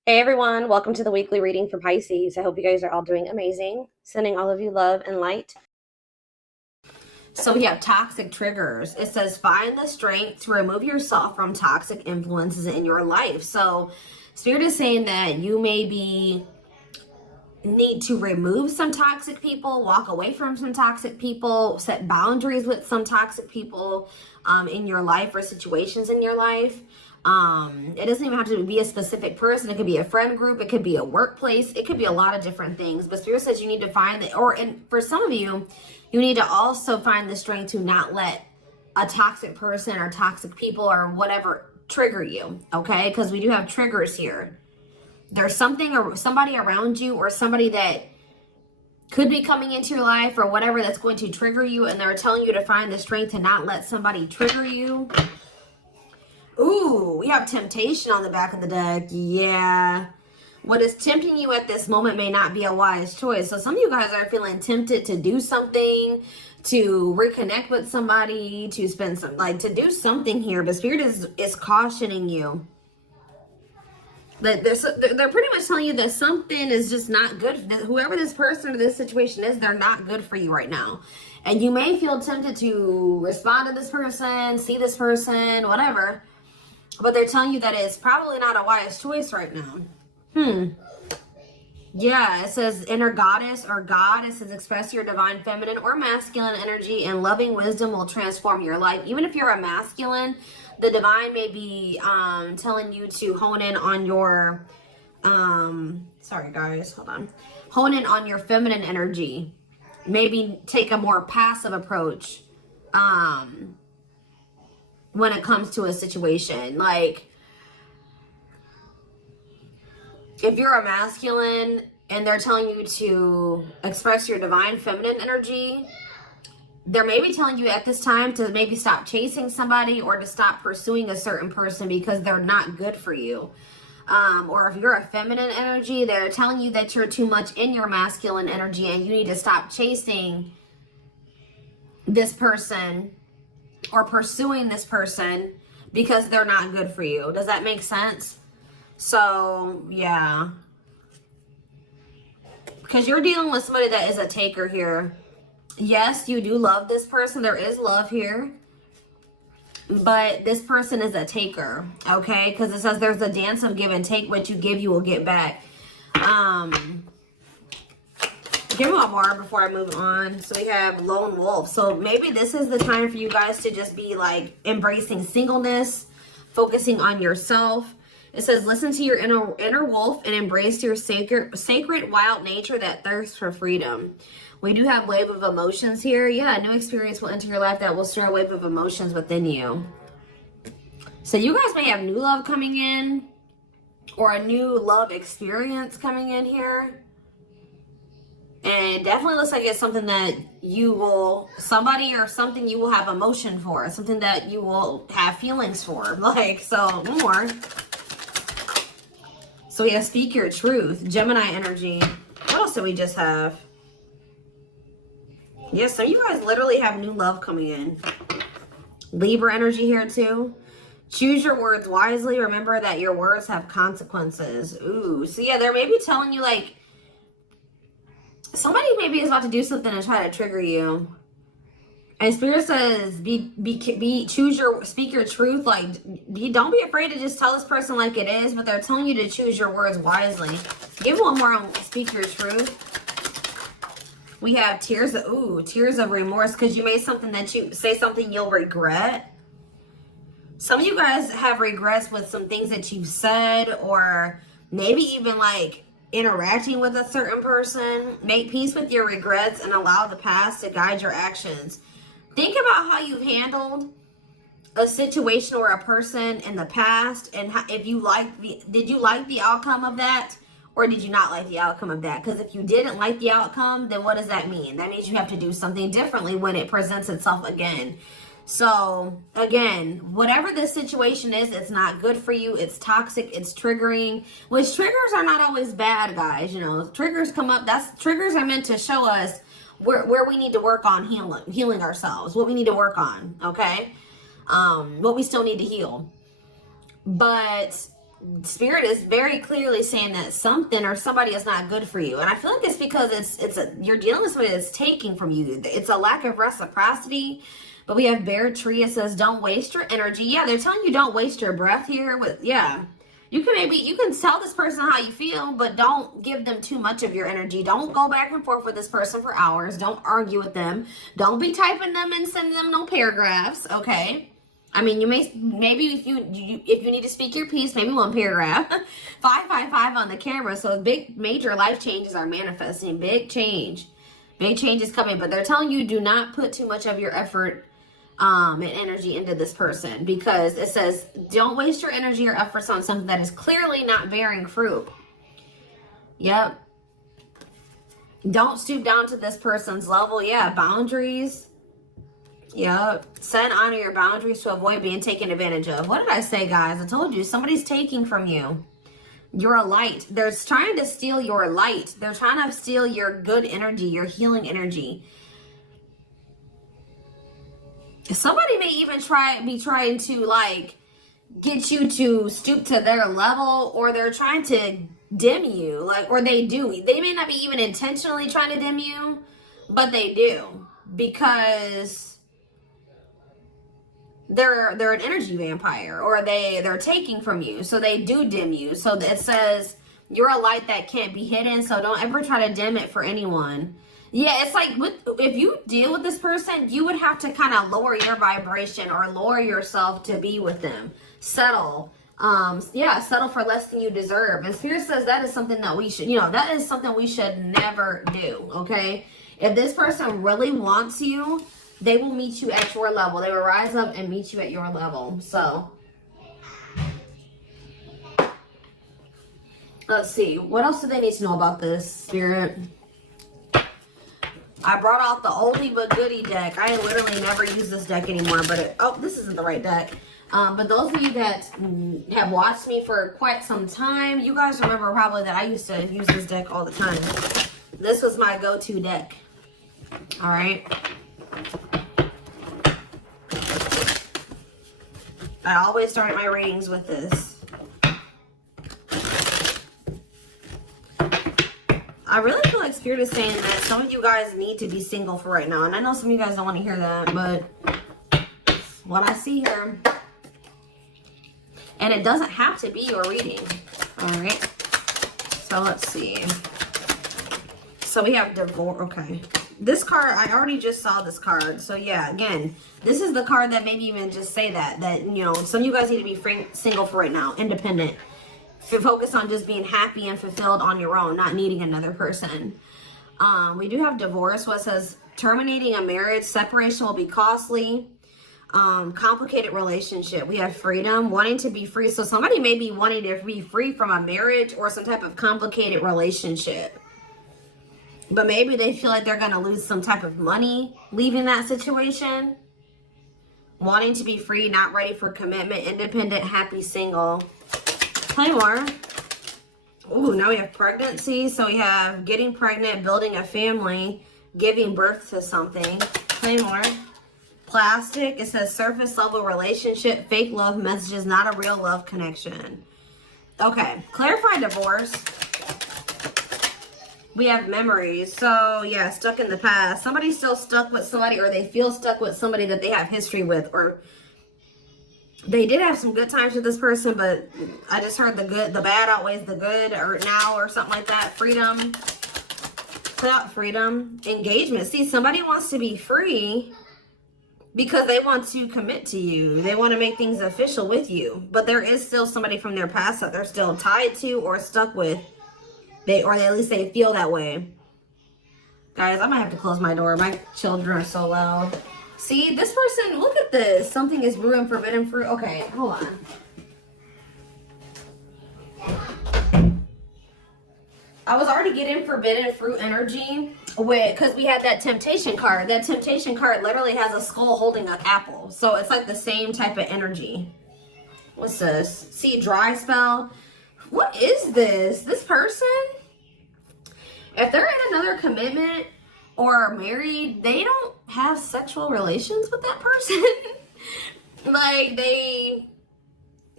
Hey everyone, welcome to the weekly reading for Pisces. I hope you guys are all doing amazing. Sending all of you love and light. So we have toxic triggers. It says find the strength to remove yourself from toxic influences in your life. So Spirit is saying that you maybe need to remove some toxic people, walk away from some toxic people, set boundaries with some toxic people in your life or situations in your life. It doesn't even have to be a specific person. It could be a friend group. It could be a workplace. It could be a lot of different things. But Spirit says you need to find that, and for some of you, you need to also find the strength to not let a toxic person or toxic people or whatever trigger you. Okay, because we do have triggers here. There's something or somebody around you or somebody that could be coming into your life or whatever that's going to trigger you, and they're telling you to find the strength to not let somebody trigger you. Ooh, we have temptation on the back of the deck. Yeah. What is tempting you at this moment may not be a wise choice. So some of you guys are feeling tempted to do something, to reconnect with somebody, to spend some, to do something here. But Spirit is cautioning you. They're pretty much telling you that something is just not good. Whoever this person or this situation is, they're not good for you right now. And you may feel tempted to respond to this person, see this person, whatever. But they're telling you that it's probably not a wise choice right now. Yeah, it says inner goddess or God. It says express your divine feminine or masculine energy, and loving wisdom will transform your life. Even if you're a masculine, the divine may be telling you to hone in on your sorry guys, hold on. Hone in on your feminine energy. Maybe take a more passive approach when it comes to a situation. Like, if you're a masculine and they're telling you to express your divine feminine energy, they're maybe telling you at this time to maybe stop chasing somebody or to stop pursuing a certain person because they're not good for you. Or if you're a feminine energy, they're telling you that you're too much in your masculine energy and you need to stop chasing this person or pursuing this person because they're not good for you. Does that make sense? So, yeah. Because you're dealing with somebody that is a taker here. Yes, you do love this person. There is love here. But this person is a taker, okay? Because it says there's a dance of give and take. What you give, you will get back. Give me one more before I move on. So we have lone wolf. So maybe this is the time for you guys to just be like embracing singleness, focusing on yourself. It says listen to your inner wolf and embrace your sacred wild nature that thirsts for freedom. We do have wave of emotions here. Yeah, a new experience will enter your life that will stir a wave of emotions within you. So you guys may have new love coming in or a new love experience coming in here. And it definitely looks like it's something that you will, somebody or something you will have emotion for. Something that you will have feelings for. Like, so more. So we have speak your truth. Gemini energy. What else do we just have? Yes, so you guys literally have new love coming in. Libra energy here too. Choose your words wisely. Remember that your words have consequences. Ooh, so yeah, they're maybe telling you like, somebody maybe is about to do something and try to trigger you. And Spirit says, speak your truth. Like, don't be afraid to just tell this person like it is, but they're telling you to choose your words wisely. Give one more on speak your truth. We have tears of remorse, because you made something that you say something you'll regret. Some of you guys have regrets with some things that you've said, or maybe even like interacting with a certain person. Make peace with your regrets and allow the past to guide your actions. Think about how you've handled a situation or a person in the past, and if you did you like the outcome of that, or did you not like the outcome of that? Because if you didn't like the outcome, then what does that mean? That means you have to do something differently when it presents itself again. So again, whatever this situation is, it's not good for you. It's toxic. It's triggering, which triggers are not always bad, guys. You know, triggers come up. Triggers are meant to show us where we need to work on healing ourselves, what we need to work on. Okay. What we still need to heal. But Spirit is very clearly saying that something or somebody is not good for you. And I feel like it's because you're dealing with somebody that's taking from you. It's a lack of reciprocity. But we have Bear Tree. It says, don't waste your energy. Yeah, they're telling you don't waste your breath here. You can tell this person how you feel, but don't give them too much of your energy. Don't go back and forth with this person for hours. Don't argue with them. Don't be typing them and sending them no paragraphs, okay? I mean, maybe if you need to speak your piece, maybe one paragraph. 555 on the camera. So big, major life changes are manifesting. Big change is coming. But they're telling you do not put too much of your effort and energy into this person, because it says don't waste your energy or efforts on something that is clearly not bearing fruit. Yep. Don't stoop down to this person's level. Yeah, boundaries. Yep. Set and honor your boundaries to avoid being taken advantage of. What did I say, guys? I told you somebody's taking from you. You're a light. They're trying to steal your light. They're trying to steal your good energy, your healing energy. Somebody may even be trying to like get you to stoop to their level, or they're trying to dim you, like, or they do. They may not be even intentionally trying to dim you, but they do, because they're an energy vampire, or they're taking from you, so they do dim you. So it says you're a light that can't be hidden, so don't ever try to dim it for anyone. Yeah, it's like if you deal with this person, you would have to kind of lower your vibration or lower yourself to be with them. Settle. Settle for less than you deserve. And Spirit says that is something that we should, that is something we should never do, okay? If this person really wants you, they will meet you at your level. They will rise up and meet you at your level. So, let's see. What else do they need to know about this, Spirit? I brought out the oldie but goodie deck. I literally never use this deck anymore, but this isn't the right deck. But those of you that have watched me for quite some time, you guys remember probably that I used to use this deck all the time. This was my go-to deck. All right. I always start my readings with this. I really feel like Spirit is saying that some of you guys need to be single for right now. And I know some of you guys don't want to hear that, but what I see here. And it doesn't have to be your reading. All right. So let's see. So we have divorce. Okay. This card, I already just saw this card. So yeah, again, this is the card that maybe even just say that some of you guys need to be single for right now, independent. Focus on just being happy and fulfilled on your own, not needing another person. We do have divorce. What says terminating a marriage, separation will be costly. Complicated relationship. We have freedom, wanting to be free. So somebody may be wanting to be free from a marriage or some type of complicated relationship. But maybe they feel like they're going to lose some type of money leaving that situation. Wanting to be free, not ready for commitment, independent, happy, single. Play more. Ooh, now we have pregnancy. So we have getting pregnant, building a family, giving birth to something. Play more. Plastic. It says surface level relationship, fake love messages, not a real love connection. Okay. Clarify divorce. We have memories. So yeah, stuck in the past. Somebody's still stuck with somebody, or they feel stuck with somebody that they have history with, or they did have some good times with this person, but I just heard the bad outweighs the good, or now, or something like that. Freedom. Without freedom. Engagement. See, somebody wants to be free because they want to commit to you. They want to make things official with you. But there is still somebody from their past that they're still tied to or stuck with. Or at least they feel that way. Guys, I might have to close my door. My children are so loud. See, this person, look at this. Something is brewing forbidden fruit. Okay, hold on. I was already getting forbidden fruit energy because we had that temptation card. That temptation card literally has a skull holding an apple. So it's like the same type of energy. What's this? See, dry spell. What is this? This person, if they're in another commitment or married, they don't have sexual relations with that person. Like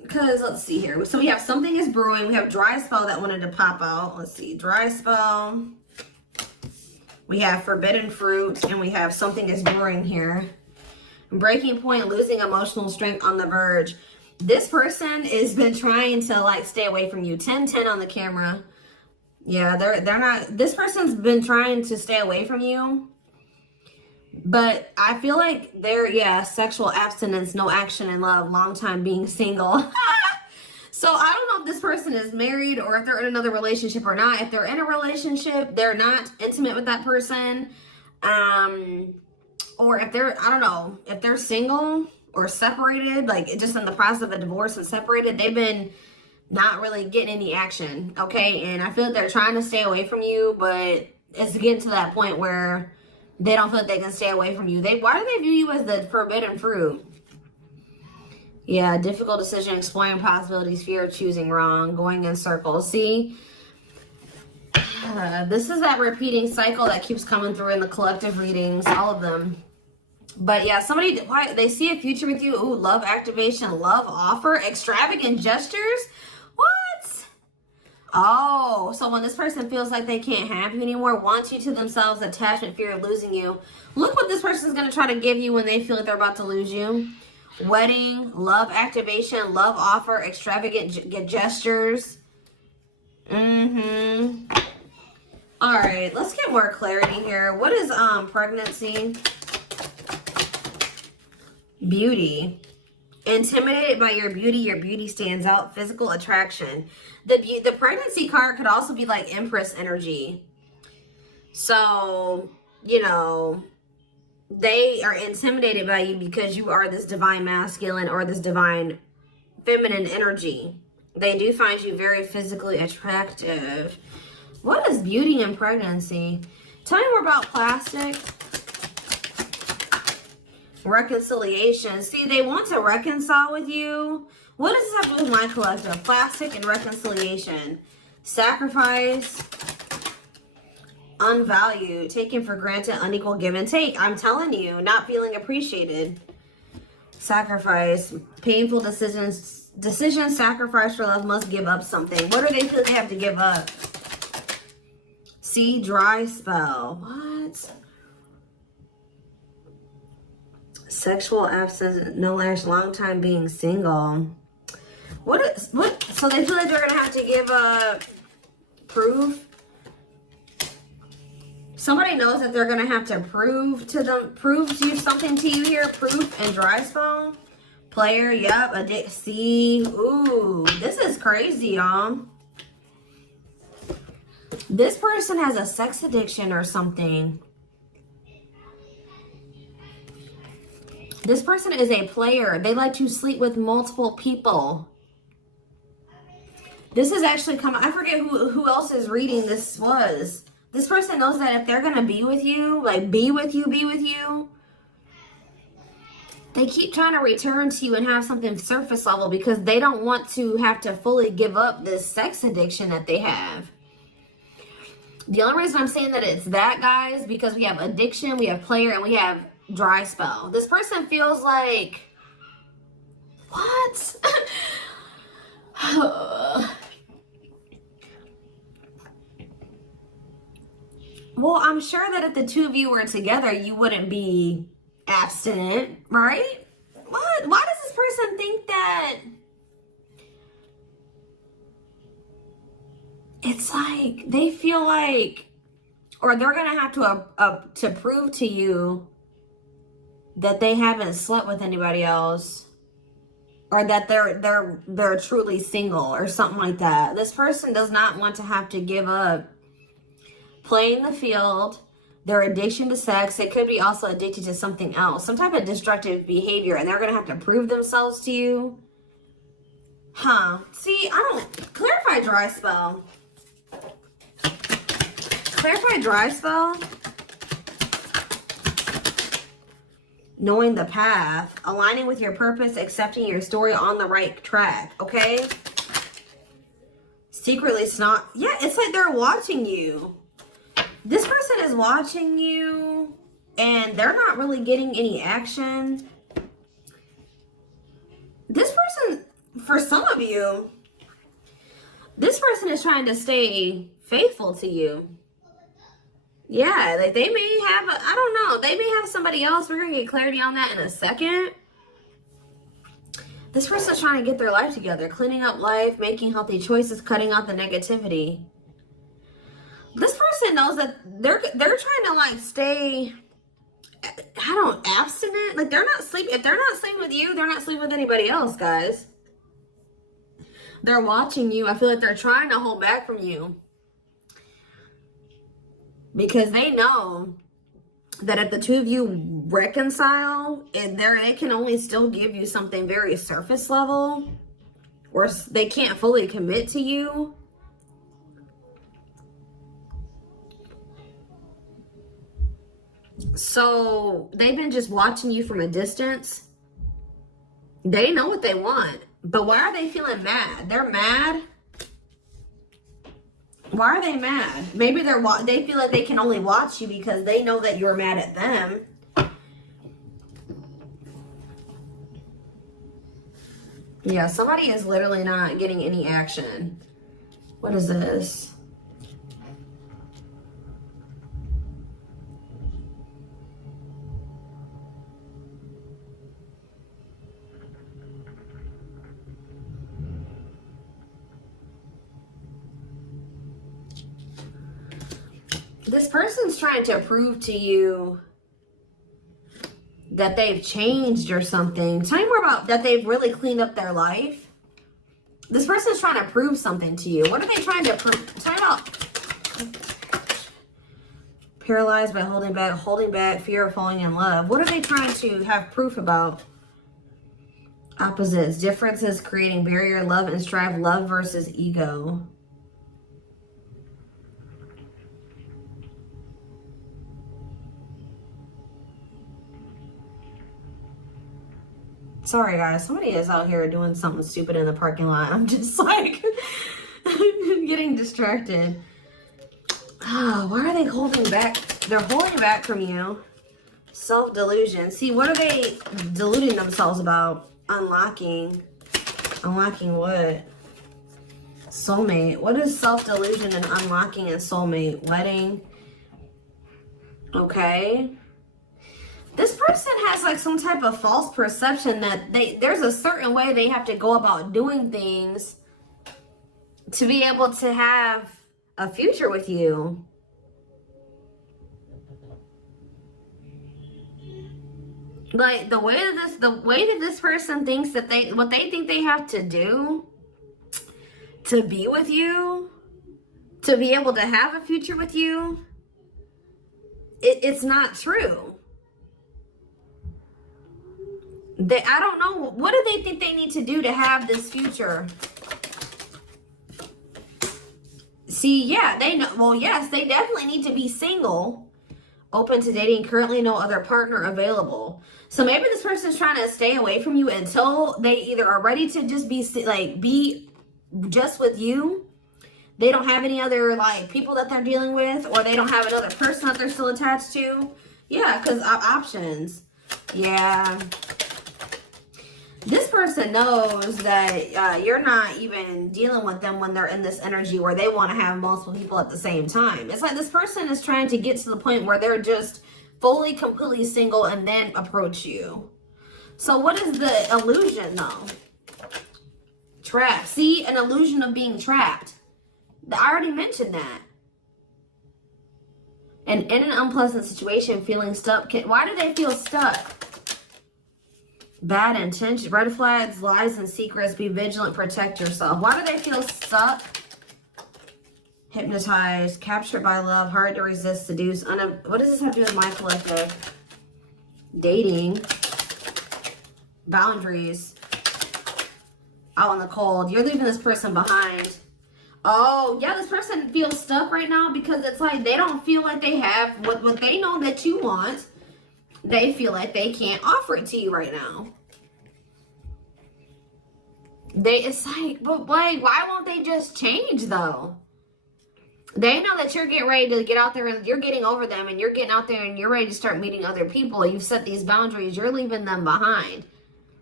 Because let's see here. So we have something is brewing. We have dry spell that wanted to pop out. Let's see. Dry spell. We have forbidden fruit. And we have something is brewing here. Breaking point, losing emotional strength, on the verge. This person has been trying to like stay away from you. 10-10 on the camera. Yeah, they're not. This person's been trying to stay away from you. But I feel like they're, yeah, sexual abstinence, no action in love, long time being single. So I don't know if this person is married or if they're in another relationship or not. If they're in a relationship, they're not intimate with that person. Or if they're, I don't know, if they're single or separated, like just in the process of a divorce and separated, they've been not really getting any action, okay? And I feel like they're trying to stay away from you, but it's getting to that point where they don't feel like they can stay away from you. Why do they view you as the forbidden fruit? Yeah, difficult decision, exploring possibilities, fear of choosing wrong, going in circles. See, this is that repeating cycle that keeps coming through in the collective readings, all of them. But yeah, somebody, why they see a future with you. Ooh, love activation, love offer, extravagant gestures. What? Oh, so when this person feels like they can't have you anymore, wants you to themselves, attachment, fear of losing you. Look what this person is going to try to give you when they feel like they're about to lose you. Wedding, love activation, love offer, extravagant gestures. All right, let's get more clarity here. What is pregnancy? Beauty. Intimidated by your beauty stands out. Physical attraction. The pregnancy card could also be like Empress energy. So, you know, they are intimidated by you because you are this divine masculine or this divine feminine energy. They do find you very physically attractive. What is beauty and pregnancy? Tell me more about plastic. Reconciliation. See, they want to reconcile with you. What does this have to do with my collective? Plastic and reconciliation. Sacrifice. Unvalued. Taken for granted. Unequal give and take. I'm telling you, not feeling appreciated. Sacrifice. Painful decisions. Decisions. Sacrifice for love. Must give up something. What do they feel they have to give up? See, dry spell. What? Sexual absence, no ash, long time being single. What? So they feel like they're gonna have to give proof. Somebody knows that they're gonna have to prove to you something to you here. Proof and dry spell. Player, yep. See, ooh, this is crazy, y'all. This person has a sex addiction or something. This person is a player. They like to sleep with multiple people. This is actually coming. I forget who else's reading this was. This person knows that if they're going to be with you, like be with you, they keep trying to return to you and have something surface level because they don't want to have to fully give up this sex addiction that they have. The only reason I'm saying that it's that, guys, because we have addiction, we have player, and we have dry spell. This person feels like, what? Well, I'm sure that if the two of you were together, you wouldn't be abstinent, right? What? Why does this person think that? It's like they feel like, or they're gonna have to prove to you that they haven't slept with anybody else, or that they're truly single or something like that. This person does not want to have to give up playing the field, their addiction to sex. It could be also addicted to something else, some type of destructive behavior, and they're gonna have to prove themselves to you. Huh? See, I don't clarify dry spell. Clarify dry spell. Knowing the path, aligning with your purpose, accepting your story, on the right track, okay? Secretly snot. Yeah, it's like they're watching you. This person is watching you and they're not really getting any action. This person for some of you, this person is trying to stay faithful to you. Yeah, like they may have, I don't know, they may have somebody else. We're going to get clarity on that in a second. This person's trying to get their life together, cleaning up life, making healthy choices, cutting out the negativity. This person knows that they're trying to like stay, abstinent. Like they're not sleeping. If they're not sleeping with you, they're not sleeping with anybody else, guys. They're watching you. I feel like they're trying to hold back from you. Because they know that if the two of you reconcile, and they can only still give you something very surface level, or they can't fully commit to you. So they've been just watching you from a distance. They know what they want, but why are they feeling mad? They're mad. Why are they mad? Maybe they feel like they can only watch you because they know that you're mad at them. Yeah, somebody is literally not getting any action. What is this? This person's trying to prove to you that they've changed or something. Tell me more about that. They've really cleaned up their life. This person's trying to prove something to you. What are they trying to prove? Tell me about paralyzed by holding back, fear of falling in love. What are they trying to have proof about? Opposites, differences, creating barrier, love and strive, love versus ego. Sorry, guys. Somebody is out here doing something stupid in the parking lot. I'm just like getting distracted. Oh, why are they holding back? They're holding back from you. Self-delusion. See, what are they deluding themselves about? Unlocking. Unlocking what? Soulmate. What is self-delusion and unlocking a soulmate? Wedding. Okay. This person has like some type of false perception that there's a certain way they have to go about doing things to be able to have a future with you. Like the way that this person thinks that what they think they have to do to be with you, to be able to have a future with you, it's not true. I don't know. What do they think they need to do to have this future? See, yeah, they know. Well, yes, they definitely need to be single, open to dating, currently no other partner available. So maybe this person is trying to stay away from you until they either are ready to just be just with you. They don't have any other like people that they're dealing with, or they don't have another person that they're still attached to. Yeah, because options. Yeah. This person knows that you're not even dealing with them when they're in this energy where they want to have multiple people at the same time. It's like this person is trying to get to the point where they're just fully, completely single and then approach you. So what is the illusion though? Trapped. See, an illusion of being trapped. I already mentioned that. And in an unpleasant situation, feeling stuck. Why do they feel stuck? Bad intention, red flags, lies, and secrets. Be vigilant, protect yourself. Why do they feel stuck? Hypnotized, captured by love, hard to resist, seduce. What does this have to do with my collective? Dating. Boundaries. Out in the cold. You're leaving this person behind. Oh, yeah, this person feels stuck right now because it's like they don't feel like they have what they know that you want. They feel like they can't offer it to you right now. It's like, but like, why won't they just change though? They know that you're getting ready to get out there and you're getting over them and you're getting out there and you're ready to start meeting other people. You've set these boundaries. You're leaving them behind.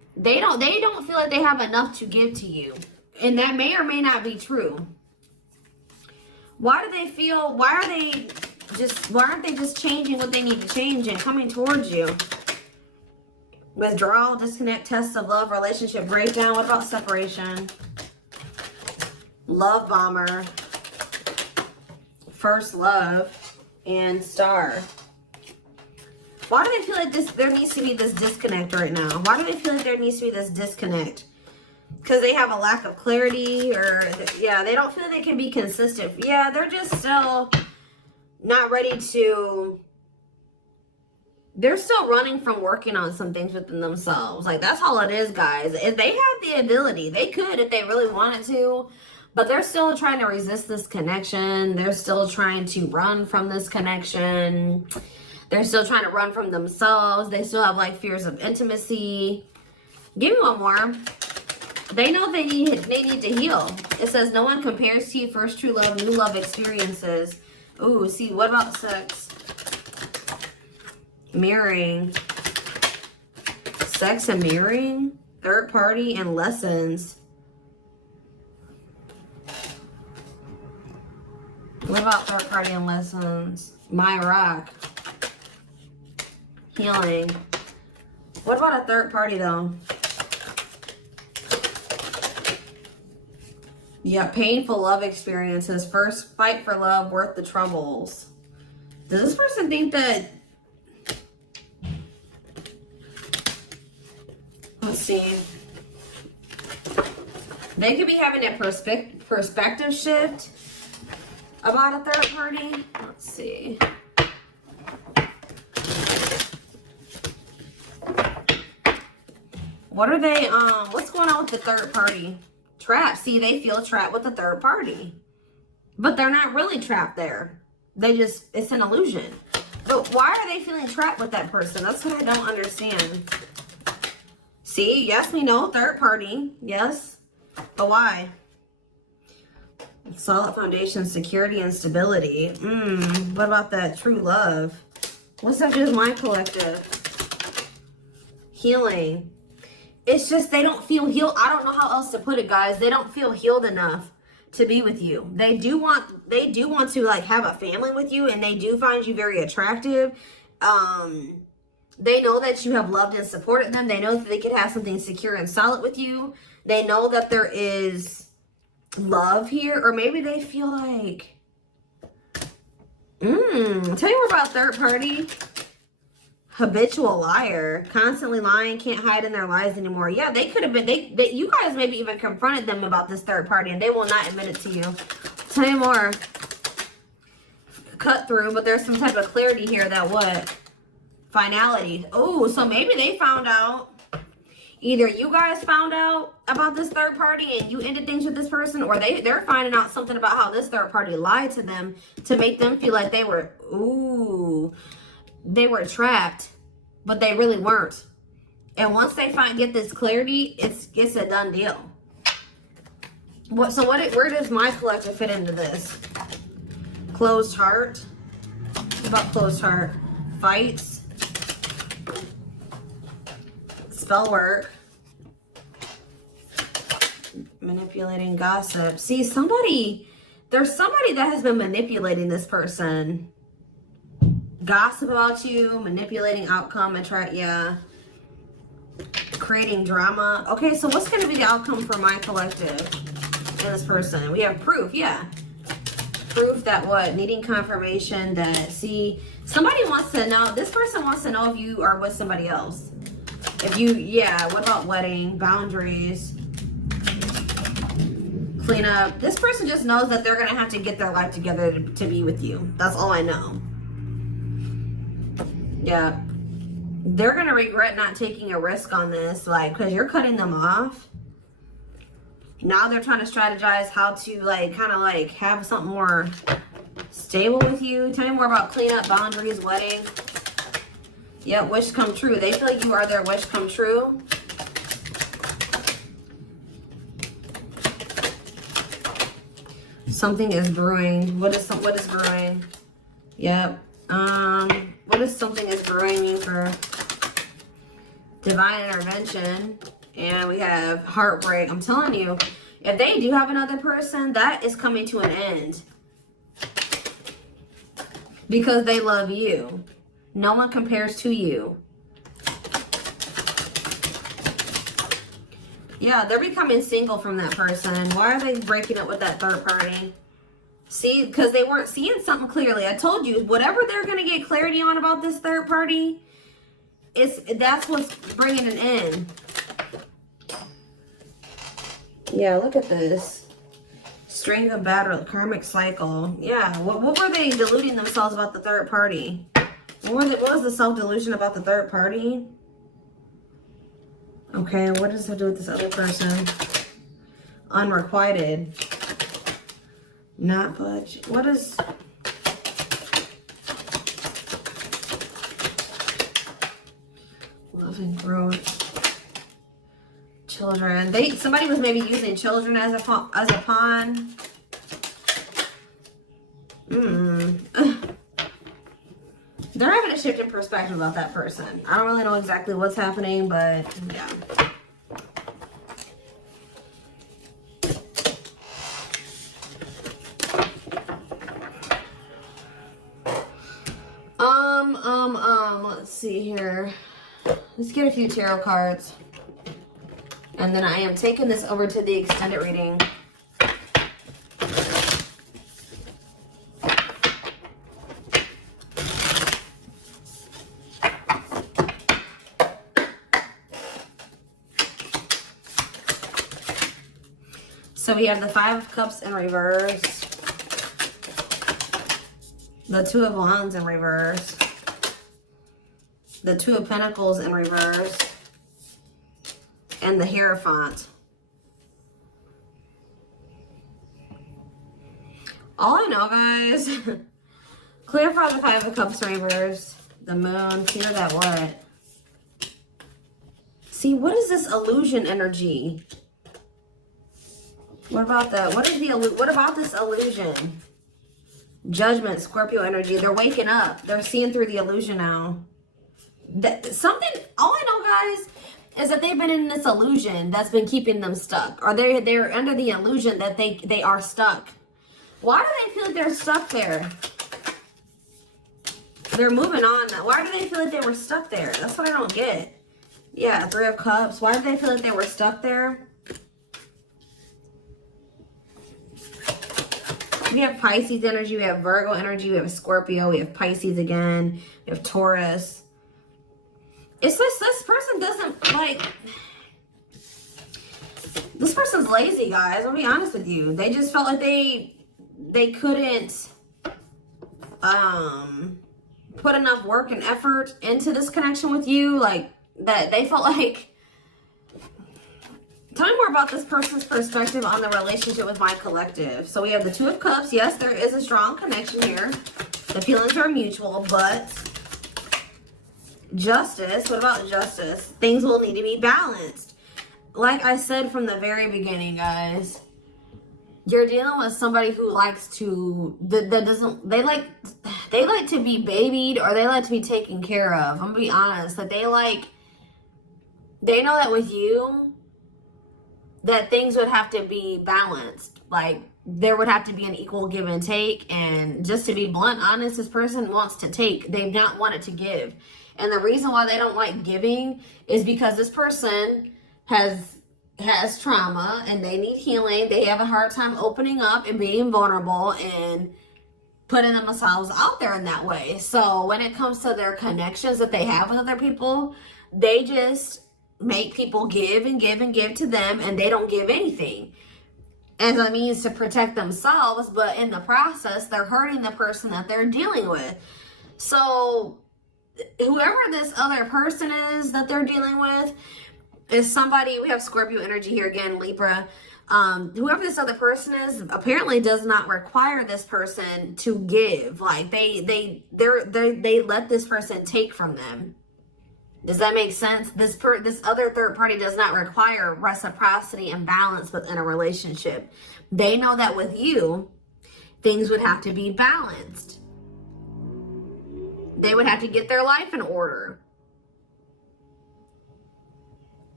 They don't feel like they have enough to give to you. And that may or may not be true. Why do they feel, why aren't they just changing what they need to change and coming towards you? Withdrawal, disconnect, test of love, relationship breakdown. What about separation? Love bomber, first love, and star. Why do they feel like there needs to be this disconnect right now? Why do they feel like there needs to be this disconnect? Because they have a lack of clarity, or yeah, they don't feel they can be consistent. Yeah, they're just still not ready to, they're still running from working on some things within themselves. Like, that's all it is, guys. If they have the ability, they could if they really wanted to, but they're still trying to resist this connection. They're still trying to run from this connection. They're still trying to run from themselves. They still have like fears of intimacy. Give me one more. They know they need to heal. It says no one compares to you. First true love, new love experiences. Ooh, see, what about sex? Mirroring. Sex and mirroring. Third party and lessons. What about third party and lessons? My rock. Healing. What about a third party though? Yeah, painful love experiences. First fight for love, worth the troubles. Does this person think that... Let's see. They could be having a perspective shift about a third party. Let's see. What are they, what's going on with the third party? Trapped. See, they feel trapped with the third party. But they're not really trapped there. They just, it's an illusion. But why are they feeling trapped with that person? That's what I don't understand. See, yes, we know, third party. Yes. But why? Solid foundation, security, and stability. What about that true love? What's that do with my collective? Healing. It's just they don't feel healed. I don't know how else to put it, guys. They don't feel healed enough to be with you. They do want to like have a family with you, and they do find you very attractive. They know that you have loved and supported them. They know that they could have something secure and solid with you. They know that there is love here, or maybe they feel like tell you more about third party. Habitual liar, constantly lying, can't hide in their lies anymore. Yeah, they could have been, you guys maybe even confronted them about this third party, and they will not admit it to you. Tell you more. Cut through, but there's some type of clarity here that what? Finality. Oh, so maybe they found out. Either you guys found out about this third party and you ended things with this person, or they're finding out something about how this third party lied to them to make them feel like they were, they were trapped, but they really weren't. And once they get this clarity, it's a done deal. Where does my collective fit into this? Closed heart. What about closed heart? Fights. Spell work. Manipulating, gossip. See, there's somebody that has been manipulating this person. Gossip about you, manipulating outcome, creating drama. Okay, so what's going to be the outcome for my collective and this person? We have proof, yeah. Proof that what? Needing confirmation that, see, somebody wants to know, this person wants to know if you are with somebody else. If you, what about wedding, boundaries, clean up. This person just knows that they're going to have to get their life together to be with you. That's all I know. Yeah, they're gonna regret not taking a risk on this, like, because you're cutting them off. Now they're trying to strategize how to like kind of like have something more stable with you. Tell me more about cleanup, boundaries, wedding. Yeah, wish come true. They feel like you are their wish come true. Something is brewing. What is brewing? Yep. What is something is brewing mean for divine intervention? And we have heartbreak. I'm telling you, if they do have another person, that is coming to an end. Because they love you. No one compares to you. Yeah, they're becoming single from that person. Why are they breaking up with that third party? See, because they weren't seeing something clearly. I told you, whatever they're going to get clarity on about this third party, that's what's bringing an end. Yeah, look at this. String of battle, karmic cycle. Yeah, what were they deluding themselves about the third party? What was the self-delusion about the third party? Okay, what does that do with this other person? Unrequited. Not budge. What is... Love and growth. Children. Somebody was maybe using children as a pawn. They're having a shift in perspective about that person. I don't really know exactly what's happening, but yeah. Let's see here. Let's get a few tarot cards. And then I am taking this over to the extended reading. So we have the Five of Cups in reverse. The Two of Wands in reverse. The Two of Pentacles in reverse. And the Hierophant. All I know, guys, clarify the Five of Cups reverse. The Moon, clear that what? See, what is this illusion energy? What about that? What about this illusion? Judgment, Scorpio energy. They're waking up. They're seeing through the illusion now. All I know, guys, is that they've been in this illusion that's been keeping them stuck. Or they're under the illusion that they are stuck. Why do they feel like they're stuck there? They're moving on now. Why do they feel like they were stuck there? That's what I don't get. Yeah, Three of Cups. Why do they feel like they were stuck there? We have Pisces energy, we have Virgo energy, we have Scorpio, we have Pisces again, we have Taurus. It's this person doesn't like, this person's lazy, guys. I'll be honest with you. They just felt like they couldn't put enough work and effort into this connection with you. Like that they felt like, tell me more about this person's perspective on the relationship with my collective. So we have the Two of Cups. Yes, there is a strong connection here. The feelings are mutual, but Justice. What about Justice? Things will need to be balanced. Like I said from the very beginning, guys, you're dealing with somebody who likes to, they like to be babied, or they like to be taken care of. I'm gonna be honest. Like they know that with you, that things would have to be balanced. Like there would have to be an equal give and take. And just to be blunt, honest, this person wants to take. They've not wanted to give. And the reason why they don't like giving is because this person has trauma and they need healing. They have a hard time opening up and being vulnerable and putting themselves out there in that way. So when it comes to their connections that they have with other people, they just make people give and give and give to them, and they don't give anything as a means to protect themselves, but in the process they're hurting the person that they're dealing with. So whoever this other person is that they're dealing with is somebody, we have Scorpio energy here again, Libra. Whoever this other person is apparently does not require this person to give. Like they let this person take from them. Does that make sense? This other third party does not require reciprocity and balance within a relationship. They know that with you, things would have to be balanced. They would have to get their life in order.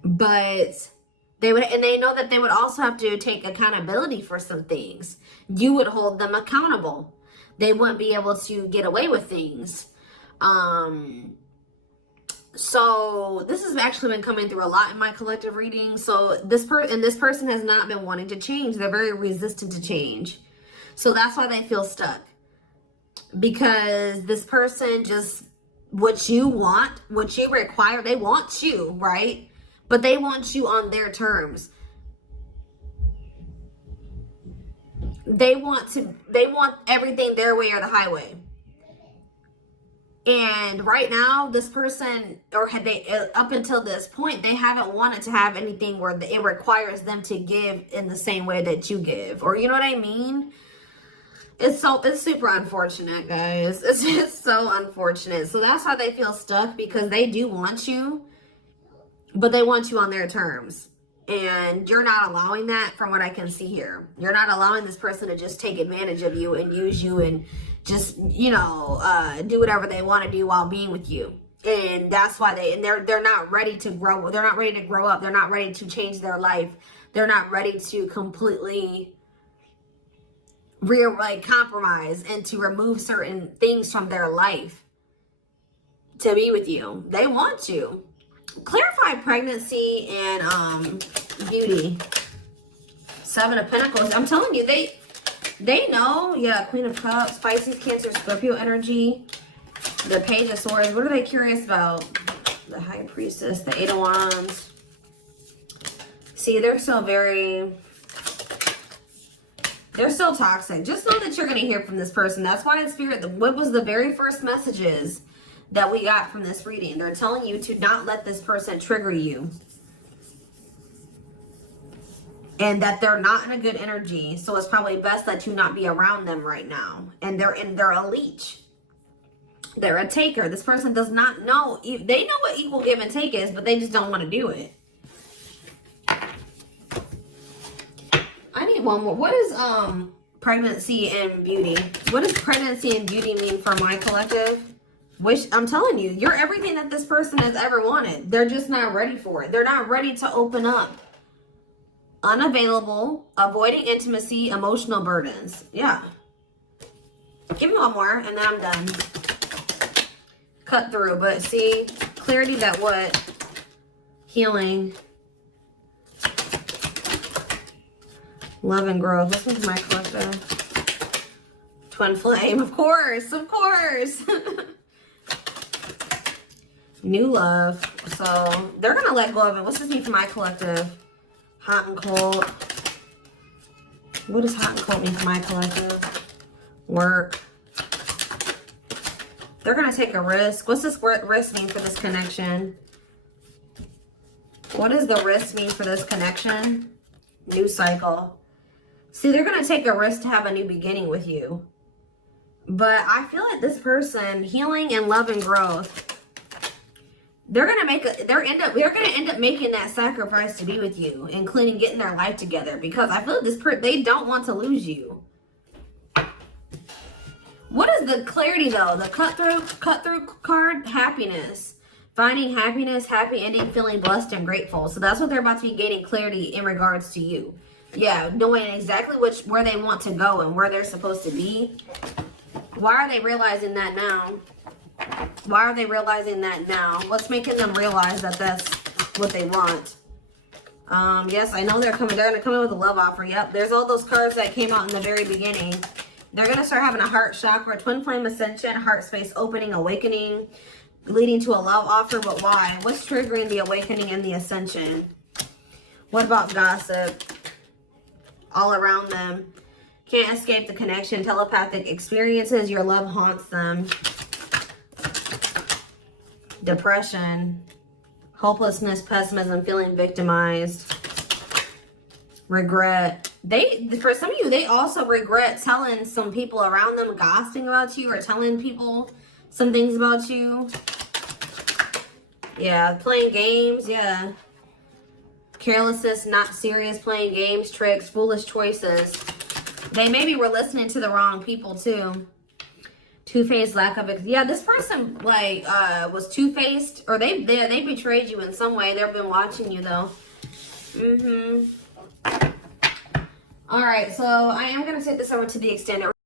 But they would, and they know that they would also have to take accountability for some things. You would hold them accountable. They wouldn't be able to get away with things. So this has actually been coming through a lot in my collective reading. So this person has not been wanting to change. They're very resistant to change. So that's why they feel stuck. Because this person just, what you want, what you require, they want you, right? But they want you on their terms. They want everything their way or the highway. And right now, this person, or had they, up until this point, they haven't wanted to have anything where it requires them to give in the same way that you give. Or you know what I mean? It's super unfortunate, guys. It's just so unfortunate. So that's why they feel stuck, because they do want you, but they want you on their terms. And you're not allowing that, from what I can see here. You're not allowing this person to just take advantage of you and use you and just, you know, do whatever they want to do while being with you. And that's why they're not ready to grow. They're not ready to grow up. They're not ready to change their life. They're not ready to completely compromise and to remove certain things from their life to be with you. They want you. Clarify pregnancy and beauty. 7 of Pentacles. I'm telling you, they know. Yeah, Queen of Cups, Pisces, Cancer, Scorpio energy. The Page of Swords. What are they curious about? The High Priestess, the 8 of Wands. See, they're still toxic. Just know that you're going to hear from this person. That's why in Spirit, what was the very first messages that we got from this reading? They're telling you to not let this person trigger you. And that they're not in a good energy. So it's probably best that you not be around them right now. And they're a leech. They're a taker. This person does not know. They know what equal give and take is, but they just don't want to do it. I need one more. What is pregnancy and beauty? What does pregnancy and beauty mean for my collective? I'm telling you, you're everything that this person has ever wanted. They're just not ready for it. They're not ready to open up. Unavailable, avoiding intimacy, emotional burdens. Yeah. Give me one more and then I'm done. Cut through, but see, clarity that what? Healing. Love and growth. This one's my collective. Twin flame, of course, of course. New love. So they're gonna let go of it. What's this mean for my collective? Hot and cold. What does hot and cold mean for my collective? Work. They're gonna take a risk. What's this risk mean for this connection? What does the risk mean for this connection? New cycle. See, they're going to take a risk to have a new beginning with you. But I feel like this person, healing and love and growth, they're going to end up making that sacrifice to be with you, including getting their life together, because I feel like they don't want to lose you. What is the clarity though? The cut through card, happiness. Finding happiness, happy ending, feeling blessed and grateful. So that's what they're about to be gaining clarity in regards to you. Yeah, knowing exactly where they want to go and where they're supposed to be. Why are they realizing that now? Why are they realizing that now? What's making them realize that that's what they want? Yes, I know they're going to come in with a love offer. Yep, there's all those cards that came out in the very beginning. They're going to start having a heart chakra, twin flame ascension, heart space opening, awakening, leading to a love offer. But why? What's triggering the awakening and the ascension? What about gossip? All around them. Can't escape the connection. Telepathic experiences. Your love haunts them. Depression. Hopelessness, pessimism, feeling victimized. Regret. For some of you, they also regret telling some people around them, gossiping about you or telling people some things about you. Yeah, playing games. Yeah. Carelessness, not serious, playing games, tricks, foolish choices. They maybe were listening to the wrong people too. Two-faced, lack of, yeah, this person, like, was two-faced, or they betrayed you in some way. They've been watching you, though. All right, so I am going to take this over to the extended